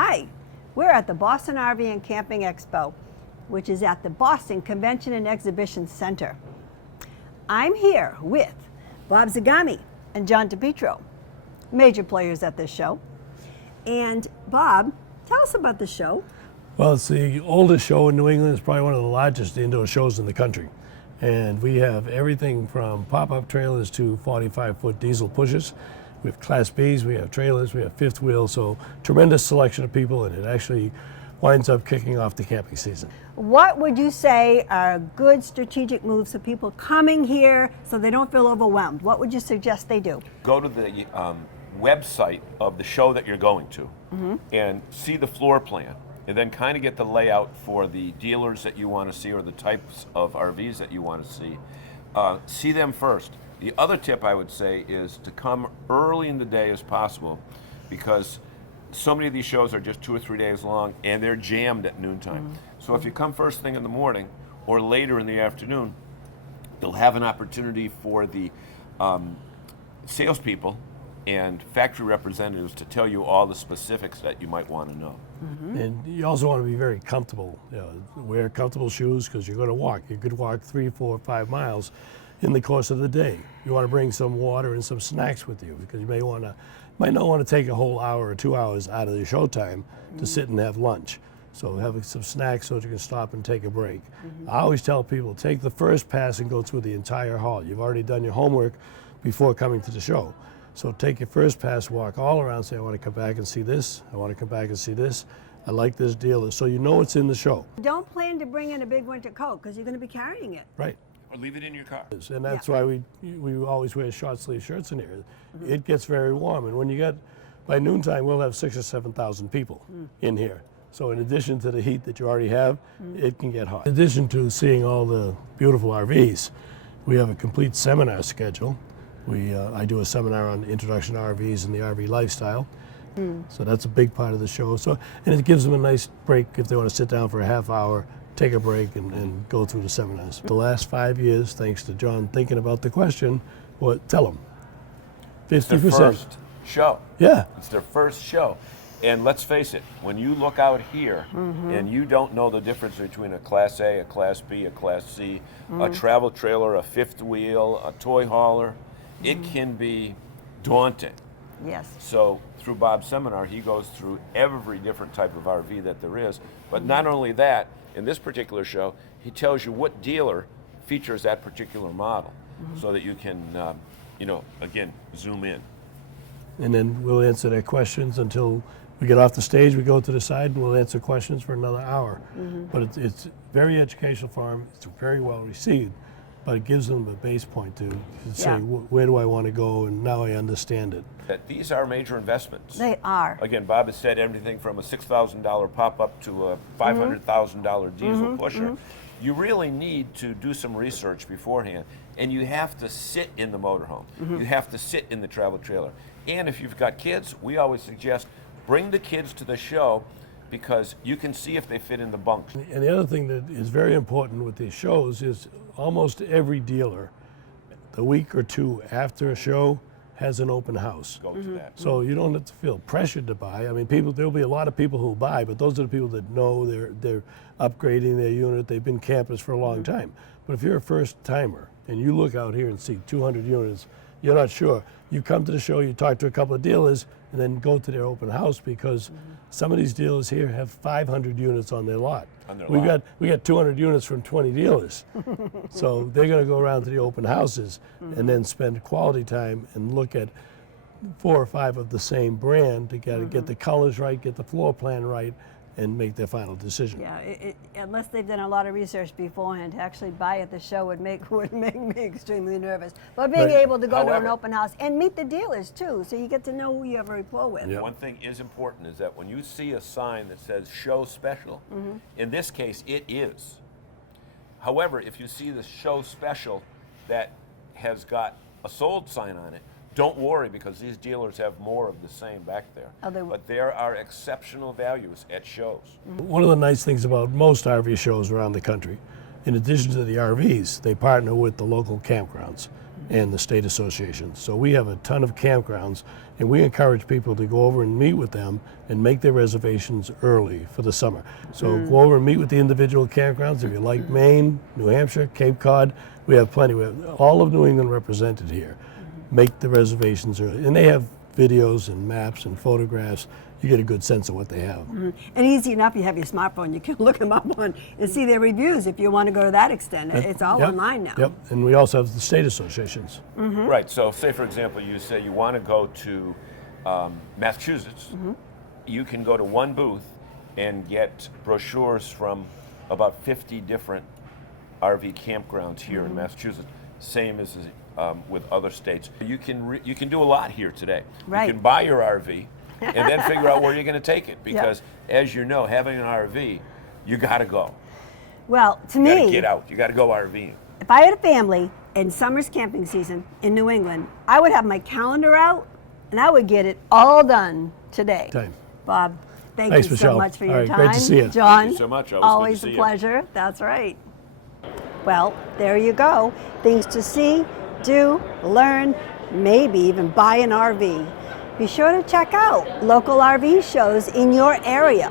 Hi, we're at the Boston RV and Camping Expo, which is at the Boston Convention and Exhibition Center. I'm here with Bob Zagami and John DePietro, major players at this show. And Bob, tell us about the show. Well, it's the oldest show in New England. It's probably one of the largest indoor shows in the country. And we have everything from pop-up trailers to 45-foot diesel pushers. We have Class Bs, we have trailers, we have fifth wheels, so tremendous selection of people, and it actually winds up kicking off the camping season. What would you say are good strategic moves for people coming here so they don't feel overwhelmed? What would you suggest they do? Go to the website of the show that you're going to and see the floor plan, and then kind of get the layout for the dealers that you want to see or the types of RVs that you want to see. See them first. The other tip I would say is to come early in the day as possible, because so many of these shows are just 2 or 3 days long and they're jammed at noontime. So if you come first thing in the morning or later in the afternoon, you'll have an opportunity for the salespeople and factory representatives to tell you all the specifics that you might want to know. And you also want to be very comfortable. You know, wear comfortable shoes because you're going to walk. You could walk 3, 4, 5 miles in the course of the day. You want to bring some water and some snacks with you, because you might not want to take a whole hour or 2 hours out of the show time to sit and have lunch. So having some snacks so that you can stop and take a break. I always tell people, take the first pass and go through the entire hall. You've already done your homework before coming to the show. So take your first pass, walk all around, say, I want to come back and see this, I want to come back and see this, I like this deal, so you know it's in the show. Don't plan to bring in a big winter coat because you're going to be carrying it. Right. Or leave it in your car. And that's why we always wear short sleeve shirts in here. It gets very warm, and when you get, by noontime, we'll have 6,000 or 7,000 people in here. So in addition to the heat that you already have, it can get hot. In addition to seeing all the beautiful RVs, we have a complete seminar schedule. I do a seminar on introduction to RVs and the RV lifestyle. So that's a big part of the show. And it gives them a nice break if they want to sit down for a half hour, take a break, and go through the seminars. The last 5 years, thanks to John thinking about the question, tell them, 50%. It's their first show. Yeah. It's their first show. And let's face it, when you look out here and you don't know the difference between a Class A, a Class B, a Class C, a travel trailer, a fifth wheel, a toy hauler, it can be daunting. Yes. So through Bob's seminar, he goes through every different type of RV that there is. But not only that, in this particular show, he tells you what dealer features that particular model so that you can, again, zoom in. And then we'll answer their questions until we get off the stage. We go to the side and we'll answer questions for another hour. But it's very educational for them. It's very well received. But it gives them a base point to say, where do I want to go, and now I understand it. That these are major investments. They are. Again, Bob has said everything from a $6,000 pop-up to a $500,000 diesel pusher. You really need to do some research beforehand, and you have to sit in the motorhome. You have to sit in the travel trailer. And if you've got kids, we always suggest bring the kids to the show, because you can see if they fit in the bunks. And the other thing that is very important with these shows is almost every dealer, the week or two after a show, has an open house. Go to that. So you don't have to feel pressured to buy. I mean, there'll be a lot of people who buy, but those are the people that know they're upgrading their unit, they've been campers for a long time. But if you're a first timer and you look out here and see 200 units, you're not sure. You come to the show, you talk to a couple of dealers, and then go to their open house, because some of these dealers here have 500 units on their lot. We got 200 units from 20 dealers. So they're going to go around to the open houses and then spend quality time and look at 4 or 5 of the same brand to get the colors right, get the floor plan right, and make their final decision. Yeah, unless they've done a lot of research beforehand, to actually buy at the show would make me extremely nervous. But being able to go to an open house and meet the dealers too, so you get to know who you have a rapport with. One thing is important, is that when you see a sign that says show special, in this case it is. However, if you see the show special that has got a sold sign on it, don't worry, because these dealers have more of the same back there. But there are exceptional values at shows. One of the nice things about most RV shows around the country, in addition to the RVs, they partner with the local campgrounds. and the state associations. So we have a ton of campgrounds, and we encourage people to go over and meet with them and make their reservations early for the summer. So go over and meet with the individual campgrounds. If you like Maine, New Hampshire, Cape Cod, we have plenty. We have all of New England represented here. Make the reservations early. And they have videos and maps and photographs. You get a good sense of what they have. And easy enough, you have your smartphone, you can look them up on and see their reviews if you want to go to that extent. It's all Yep, online now. Yep, and we also have the state associations. Right. So, say for example, you say you want to go to Massachusetts. You can go to one booth and get brochures from about 50 different RV campgrounds here in Massachusetts. Same as with other states. You can do a lot here today. Right. You can buy your RV and then figure out where you're going to take it, because as you know, having an RV, you got to go. Well, to You got to me, get out. You got to go RVing. if I had a family in summer's camping season in New England, I would have my calendar out and I would get it all done today. Time. Bob, thank Thanks, you so Michelle. much for All your right, time. great to see you. John, Thank you so much. always Always good to see a you. pleasure. That's right. Well, there you go. Things to see, do, learn, maybe even buy an RV. Be sure to check out local RV shows in your area.